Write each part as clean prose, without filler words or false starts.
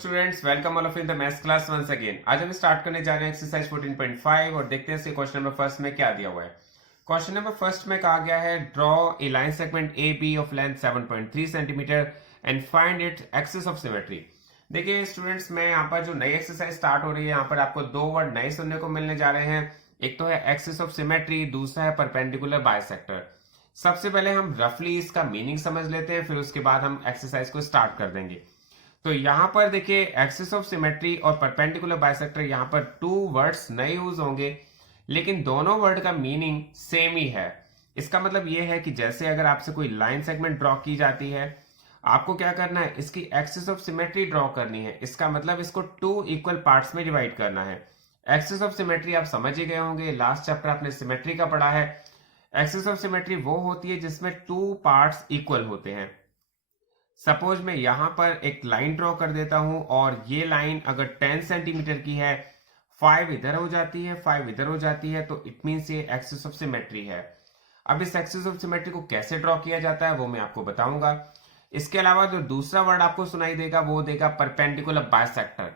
Students, welcome all of in the maths class once again. आज हम start करने जा रहे हैं एक्सरसाइज 14.5 और देखते हैं इसके क्वेश्चन नंबर फर्स्ट में क्या दिया हुआ है। क्वेश्चन नंबर फर्स्ट में कहा गया है draw a line segment A B of length 7.3 centimetre and find it axis of symmetry. देखिए स्टूडेंट्स, मैं यहाँ पर जो नई एक्सरसाइज स्टार्ट हो रही है, यहाँ पर आपको दो वर्ड नए सुनने को मिलने जा रहे हैं। एक तो है एक्सिस ऑफ सिमेट्री, दूसरा है परपेंडिकुलर बाइसेक्टर। सबसे पहले हम रफली इसका मीनिंग समझ लेते हैं, फिर उसके बाद हम एक्सरसाइज को स्टार्ट कर देंगे। तो यहां पर देखिए एक्सिस ऑफ सिमेट्री और परपेंडिकुलर बाइसेक्टर, यहां पर टू वर्ड्स नए यूज होंगे, लेकिन दोनों वर्ड का मीनिंग सेम ही है। इसका मतलब यह है कि जैसे अगर आपसे कोई लाइन सेगमेंट ड्रॉ की जाती है, आपको क्या करना है, इसकी एक्सिस ऑफ सिमेट्री ड्रॉ करनी है। इसका मतलब इसको टू इक्वल पार्ट्स में डिवाइड करना है। एक्सिस ऑफ सिमेट्री आप समझ ही गए होंगे, लास्ट चैप्टर आपने सिमेट्री का पढ़ा है। एक्सिस ऑफ सिमेट्री वो होती है जिसमें टू पार्ट्स इक्वल होते हैं। सपोज मैं यहां पर एक लाइन ड्रॉ कर देता हूं और ये लाइन अगर 10 सेंटीमीटर की है, 5 इधर हो जाती है, 5 इधर हो जाती है, तो इट मीन्स ये एक्सिस ऑफ सिमेट्री है। अब इस एक्सिस ऑफ सिमेट्री को कैसे ड्रॉ किया जाता है वो मैं आपको बताऊंगा। इसके अलावा जो दूसरा वर्ड आपको सुनाई देगा वो देगा परपेंडिकुलर बाइसेक्टर।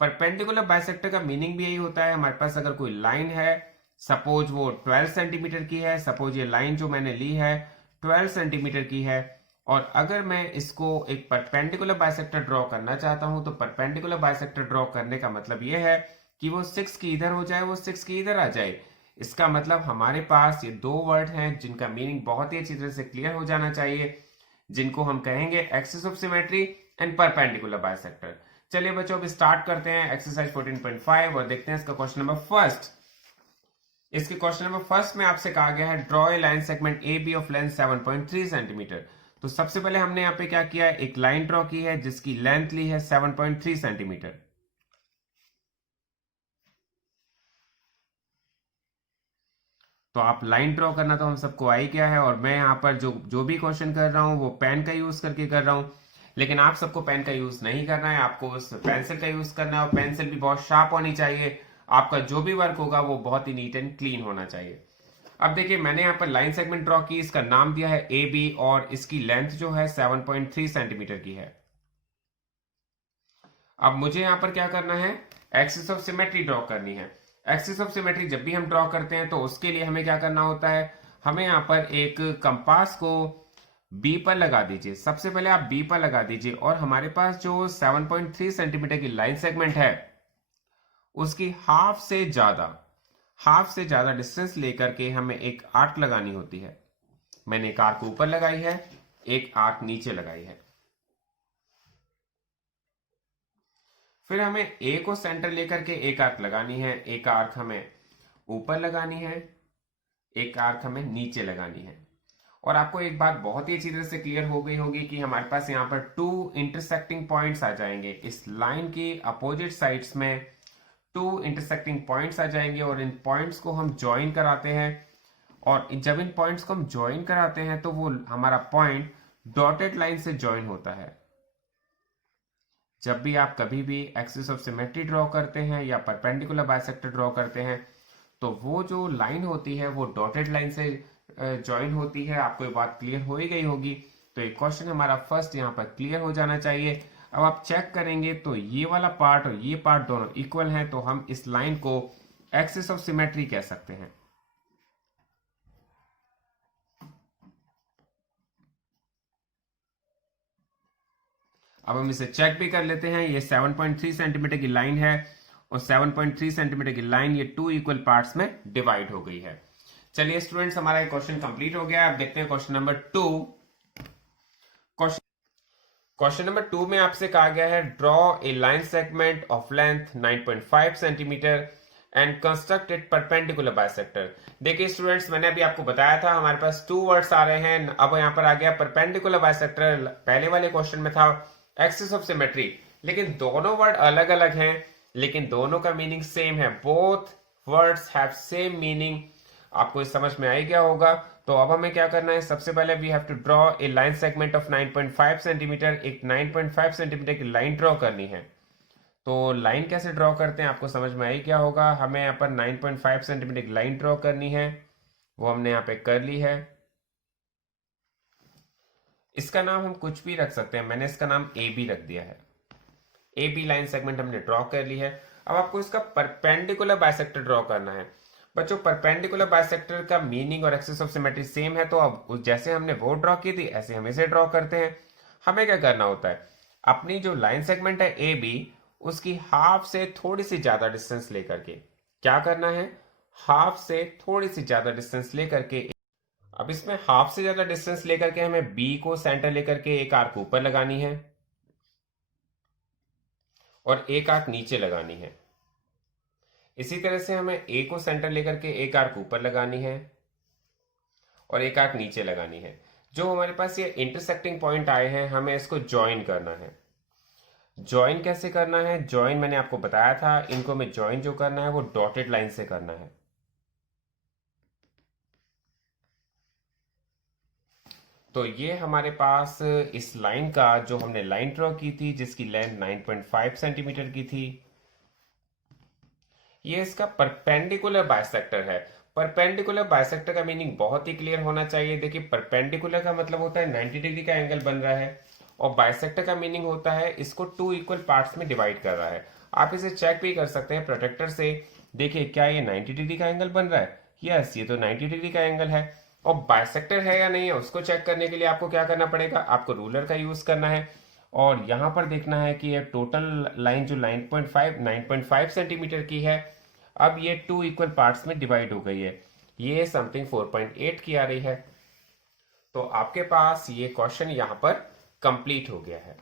परपेंडिकुलर बाइसेक्टर का मीनिंग भी यही होता है, हमारे पास अगर कोई लाइन है, सपोज वो 12 सेंटीमीटर की है, सपोज ये लाइन जो मैंने ली है 12 सेंटीमीटर की है, और अगर मैं इसको एक परपेंडिकुलर बाइसेक्टर ड्रॉ करना चाहता हूं, तो परपेंडिकुलर बाइसेक्टर ड्रॉ करने का मतलब यह है कि वो 6 की इधर हो जाए, वो 6 की इधर आ जाए। इसका मतलब हमारे पास ये दो वर्ड हैं जिनका मीनिंग बहुत ही अच्छी तरह से क्लियर हो जाना चाहिए, जिनको हम कहेंगे axis of symmetry and perpendicular bisector. चलिए बच्चों, अब स्टार्ट करते हैं एक्सरसाइज 14.5 और देखते हैं इसका क्वेश्चन नंबर फर्स्ट। इसके क्वेश्चन नंबर फर्स्ट में आपसे कहा गया है draw a line segment A B of length 7.3 centimetre. तो सबसे पहले हमने यहाँ पे क्या किया है, एक लाइन ड्रॉ की है जिसकी लेंथ ली है 7.3 सेंटीमीटर। तो आप लाइन ड्रॉ करना तो हम सबको आ ही गया है, और मैं यहाँ पर जो भी क्वेश्चन कर रहा हूं वो पेन का यूज करके कर रहा हूं, लेकिन आप सबको पेन का यूज नहीं करना है, आपको उस पेंसिल का यूज करना है, और पेंसिल भी बहुत शार्प होनी चाहिए। आपका जो भी वर्क होगा वो बहुत ही नीट एंड क्लीन होना चाहिए। अब देखिए मैंने यहाँ पर लाइन सेगमेंट ड्रॉ की, इसका नाम दिया है ए बी, और इसकी लेंथ जो है 7.3 सेंटीमीटर की है। अब मुझे यहां पर क्या करना है, एक्सिस ऑफ सिमेट्री ड्रॉ करनी है। एक्सिस ऑफ सिमेट्री जब भी हम ड्रॉ करते हैं तो उसके लिए हमें क्या करना होता है, हमें यहां पर एक कंपास को बी पर लगा दीजिए। सबसे पहले आप बी पर लगा दीजिए, और हमारे पास जो 7.3 सेंटीमीटर की लाइन सेगमेंट है उसकी हाफ से ज्यादा डिस्टेंस लेकर के हमें एक आर्क लगानी होती है। मैंने एक आर्क ऊपर लगाई है, एक आर्क नीचे लगाई है। फिर हमें ए को सेंटर लेकर के एक आर्क लगानी है, एक आर्क हमें ऊपर लगानी है, एक आर्क हमें नीचे लगानी है। और आपको एक बात बहुत ही अच्छी तरह से क्लियर हो गई होगी कि हमारे पास यहाँ पर टू इंटरसेक्टिंग पॉइंट्स आ जाएंगे। इस लाइन की अपोजिट साइड्स में टू इंटरसेक्टिंग पॉइंट्स आ जाएंगे, और इन पॉइंट्स को हम ज्वाइन कराते हैं। और जब इन पॉइंट्स को हम ज्वाइन कराते हैं तो वो हमारा पॉइंट डॉटेड लाइन से ज्वाइन होता है। जब भी आप कभी भी एक्सिस ऑफ सिमेट्री ड्रॉ करते हैं या परपेंडिकुलर बाइसेक्टर ड्रॉ करते हैं, तो वो जो लाइन होती है वो डॉटेड लाइन से ज्वाइन होती है। आपको ये बात क्लियर हो ही गई होगी। तो ये क्वेश्चन हमारा फर्स्ट यहाँ पर क्लियर हो जाना चाहिए। अब आप चेक करेंगे तो ये वाला पार्ट और ये पार्ट दोनों इक्वल हैं, तो हम इस लाइन को एक्सिस ऑफ सिमेट्री कह सकते हैं। अब हम इसे चेक भी कर लेते हैं। ये 7.3 सेंटीमीटर की लाइन है, और 7.3 सेंटीमीटर की लाइन ये टू इक्वल पार्ट्स में डिवाइड हो गई है। चलिए स्टूडेंट्स, हमारा क्वेश्चन कंप्लीट हो गया। अब देखते हैं क्वेश्चन नंबर 2। क्वेश्चन नंबर 2 में आपसे कहा गया है draw a line segment of length 9.5 centimetre and construct it perpendicular bisector. देखिए स्टूडेंट्स, मैंने अभी आपको बताया था हमारे पास टू वर्ड्स आ रहे हैं। अब यहाँ पर आ गया परपेंडिकुलर बाइसेक्टर। पहले वाले क्वेश्चन में था एक्सिस ऑफ सिमेट्री, लेकिन दोनों वर्ड अलग अलग हैं, लेकिन दोनों का मीनिंग सेम है। Both words have same meaning. आपको इस समझ में आ ही गया होगा। तो अब हमें क्या करना है, सबसे पहले we have to draw a line segment of 9.5 centimetre. एक 9.5 सेंटीमीटर की लाइन ड्रॉ करनी है। तो लाइन कैसे ड्रॉ करते हैं आपको समझ में आ ही गया होगा। हमें यहाँ पर 9.5 सेंटीमीटर की लाइन ड्रॉ करनी है, वो हमने यहाँ पे कर ली है। इसका नाम हम कुछ भी रख सकते हैं, मैंने इसका नाम ए बी रख दिया है। ए बी लाइन सेगमेंट हमने ड्रॉ कर ली है। अब आपको इसका परपेंडिकुलर बाइसेक्टर ड्रॉ करना है। बच्चों परपेंडिकुलर बाइसेक्टर का मीनिंग और एक्सिस ऑफ सिमेट्री सेम है, तो अब जैसे हमने वो ड्रॉ की थी ऐसे हम इसे ड्रॉ करते हैं। हमें क्या करना होता है, अपनी जो लाइन सेगमेंट है ए बी उसकी हाफ से थोड़ी सी ज्यादा डिस्टेंस लेकर के क्या करना है, हाफ से थोड़ी सी ज्यादा डिस्टेंस लेकर के, अब इसमें हाफ से ज्यादा डिस्टेंस लेकर के हमें बी को सेंटर लेकर के एक आर्क ऊपर लगानी है और एक आर्क नीचे लगानी है। इसी तरह से हमें ए को सेंटर लेकर के एक आर्क ऊपर लगानी है और एक आर्क नीचे लगानी है। जो हमारे पास ये इंटरसेक्टिंग पॉइंट आए हैं हमें इसको ज्वाइन करना है। ज्वाइन कैसे करना है, ज्वाइन मैंने आपको बताया था, इनको में ज्वाइन जो करना है वो डॉटेड लाइन से करना है। तो ये हमारे पास इस लाइन का जो हमने लाइन ड्रॉ की थी जिसकी लेंथ 9.5 सेंटीमीटर की थी, ये इसका परपेंडिकुलर बाइसेक्टर है। परपेंडिकुलर बाइसेक्टर का मीनिंग बहुत ही क्लियर होना चाहिए। देखिए परपेंडिकुलर का मतलब होता है 90 डिग्री का एंगल बन रहा है और बाइसेक्टर का मीनिंग होता है इसको 2 इक्वल पार्ट्स में डिवाइड कर रहा है। आप इसे चेक भी कर सकते हैं प्रोटेक्टर से। देखिए क्या ये 90 डिग्री का एंगल बन रहा है, यस ये तो 90 डिग्री का एंगल है। और बाइसेक्टर है या नहीं है उसको चेक करने के लिए आपको क्या करना पड़ेगा, आपको रूलर का यूज करना है और यहां पर देखना है कि ये टोटल लाइन जो 9.5 सेंटीमीटर की है, अब ये 2 इक्वल पार्ट्स में डिवाइड हो गई है, ये समथिंग 4.8 की आ रही है। तो आपके पास ये क्वेश्चन यहां पर कंप्लीट हो गया है।